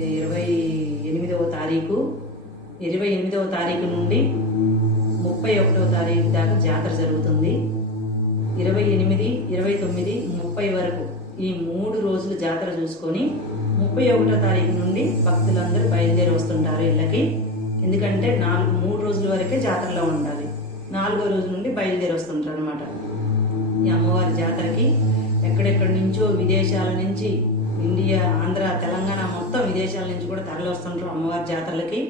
28వ తారీఖు 28వ తారీఖు నుండి 31వ తారీఖు దాకా జాతర జరుగుతుంది. 28, 29, 30 వరకు ఈ 3 రోజులు జాతర చూసుకొని 31వ తారీఖు నుండి భక్తులందరూ బయలుదేరి వస్తుంటారు ఇళ్ళకి. ఎందుకంటే 3 రోజుల వరకే జాతరలో ఉండాలి. 4వ రోజు నుండి బయలుదేరి వస్తుంటారు అనమాట. ఈ అమ్మవారి జాతరకి ఎక్కడెక్కడి నుంచో విదేశాల నుంచి, ఇండియా, ఆంధ్ర, తెలంగాణ మొత్తం విదేశాల నుంచి కూడా తరలి వస్తుంటారు అమ్మవారి జాతరలకి.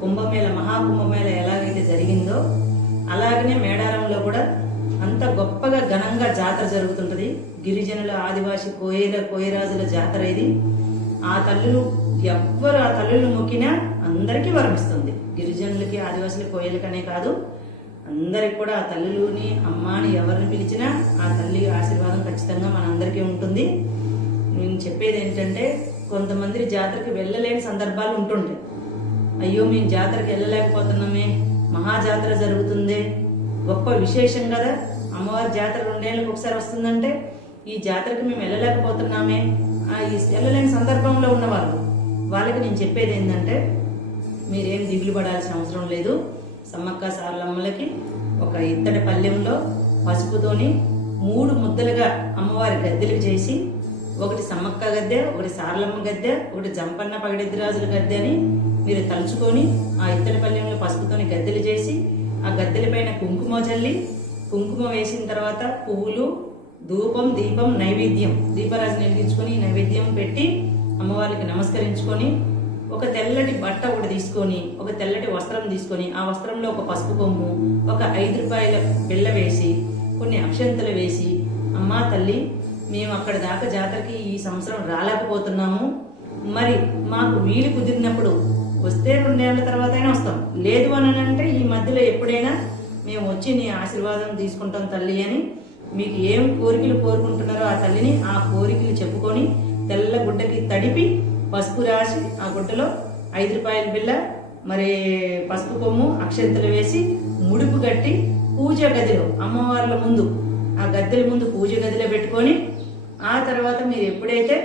కుంభమేళ, మహాకుంభమేళ ఎలాగైతే జరిగిందో అలాగనే మేడారంలో కూడా అంత గొప్పగా ఘనంగా జాతర జరుగుతుంటది. గిరిజనుల, ఆదివాసి, కోయరాజుల జాతర ఇది. ఆ తల్లులు ఎవ్వరు ఆ తల్లులు మొక్కినా అందరికీ వరమిస్తుంది. గిరిజనులకి, ఆదివాసులకి, కోయలకనే కాదు, అందరికి కూడా ఆ తల్లుని, అమ్మాని ఎవరిని పిలిచినా ఆ తల్లి ఆశీర్వాదం ఖచ్చితంగా మనందరికీ ఉంటుంది. నేను చెప్పేది ఏంటంటే, కొంతమంది జాతరకి వెళ్ళలేని సందర్భాలు ఉంటుంటాయి. అయ్యో మేము జాతరకి వెళ్ళలేకపోతున్నామే, మహాజాతర జరుగుతుంది, గొప్ప విశేషం కదా, అమ్మవారి జాతర 2 ఏళ్ళకి ఒకసారి వస్తుందంటే ఈ జాతరకి మేము వెళ్ళలేకపోతున్నామే, ఈ వెళ్ళలేని సందర్భంలో ఉన్నవాళ్ళు వాళ్ళకి నేను చెప్పేది ఏంటంటే, మీరేం దిగులు పడాల్సిన అవసరం లేదు. సమ్మక్క సారలమ్మలకి ఒక ఇత్తడి పల్లెంలో పసుపుతోని 3 ముద్దలుగా అమ్మవారి గద్దెలకు చేసి, ఒకటి సమ్మక్క గద్దె, ఒకటి సారలమ్మ గద్దె, ఒకటి జంపన్న పగిడెద్దిరాజుల గద్దె అని మీరు తలుచుకొని ఆ ఇత్తడి పల్లెంలో పసుపుతోని గద్దెలు చేసి, ఆ గద్దెల పైన కుంకుమ చల్లి, కుంకుమ వేసిన తర్వాత పువ్వులు, ధూపం, దీపం, నైవేద్యం, దీపరాజు వెలిగించుకొని నైవేద్యం పెట్టి అమ్మవారికి నమస్కరించుకొని, ఒక తెల్లటి బట్ట ఒకటి తీసుకొని, ఒక తెల్లటి వస్త్రం తీసుకొని, ఆ వస్త్రంలో ఒక పసుపు కొమ్ము, ఒక 5 రూపాయల బిళ్ళ వేసి, కొన్ని అక్షంతలు వేసి, అమ్మా తల్లి మేము అక్కడి దాకా జాతరకి ఈ సంవత్సరం రాలేకపోతున్నాము, మరి మాకు వీలు కుదిరినప్పుడు వస్తే 2 ఏళ్ల తర్వాత అయినా వస్తాం, లేదు అని అంటే ఈ మధ్యలో ఎప్పుడైనా మేము వచ్చి నీ ఆశీర్వాదం తీసుకుంటాం తల్లి అని, మీకు ఏం కోరికలు కోరుకుంటున్నారో ఆ తల్లిని ఆ కోరికలు చెప్పుకొని తెల్ల గుడ్డకి తడిపి పసుపు రాసి ఆ గుడ్డలో 5 రూపాయల బిళ్ళ, మరి పసుపు కొమ్ము, అక్షంతలు వేసి ముడుపు కట్టి పూజ గదిలో అమ్మవార్ల ముందు, ఆ గద్దెల ముందు పూజ గదిలో పెట్టుకొని, ఆ తర్వాత మీరు ఎప్పుడైతే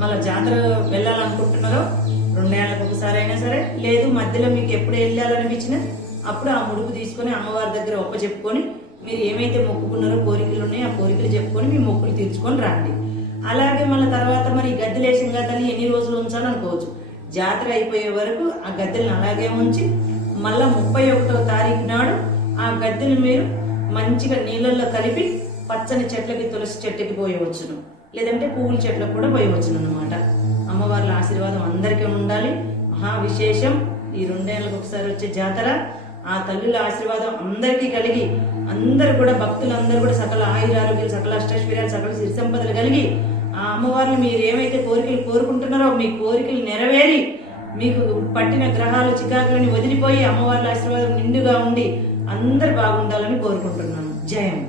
మళ్ళీ జాతర వెళ్ళాలనుకుంటున్నారో 2 ఏళ్ళకి ఒకసారి అయినా సరే, లేదు మధ్యలో మీకు ఎప్పుడు వెళ్ళాలనిపించినా అప్పుడు ఆ ముడుపు తీసుకొని అమ్మవారి దగ్గర ఒప్ప చెప్పుకొని, మీరు ఏమైతే మొక్కుకున్నారో కోరికలు ఉన్నాయో ఆ కోరికలు చెప్పుకొని మీ మొక్కులు తీర్చుకొని రండి. అలాగే మళ్ళీ తర్వాత మరి గద్దెలేసంగా తల్లి ఎన్ని రోజులు ఉంచాలనుకోవచ్చు. జాతర అయిపోయే వరకు ఆ గద్దెలను అలాగే ఉంచి మళ్ళా 31వ తారీఖు నాడు ఆ గద్దెలు మీరు మంచిగా నీళ్ళల్లో కలిపి పచ్చని చెట్లకి, తులసి చెట్టుకి పోయవచ్చును, లేదంటే పువ్వుల చెట్లకు కూడా పోయవచ్చును అనమాట. అమ్మవార్ల ఆశీర్వాదం అందరికీ ఉండాలి. మహావిశేషం ఈ 2 ఏళ్ళకి ఒకసారి వచ్చే జాతర. ఆ తల్లుల ఆశీర్వాదం అందరికీ కలిగి, అందరు కూడా భక్తులందరూ కూడా సకల ఆయురారోగ్యాలు, సకల అష్టైశ్వర్యాలు, సకల సిరి సంపదలు కలిగి, ఆ అమ్మవారిని మీరు ఏమైతే కోరికలు కోరుకుంటున్నారో మీ కోరికలు నెరవేరి, మీకు పట్టిన గ్రహాలు, చికాకులని వదిలిపోయి అమ్మవార్ల ఆశీర్వాదం నిండుగా ఉండి అందరు బాగుండాలని కోరుకుంటున్నాను. జయం.